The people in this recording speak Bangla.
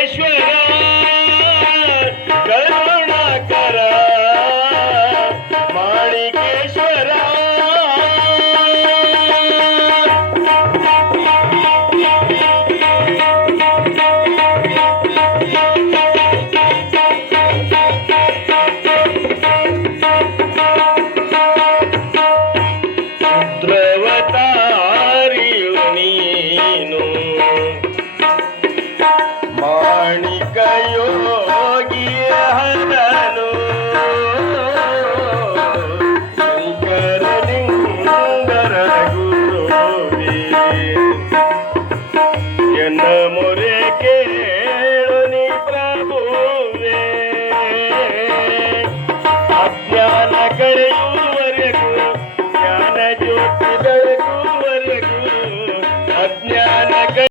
precio গায়ো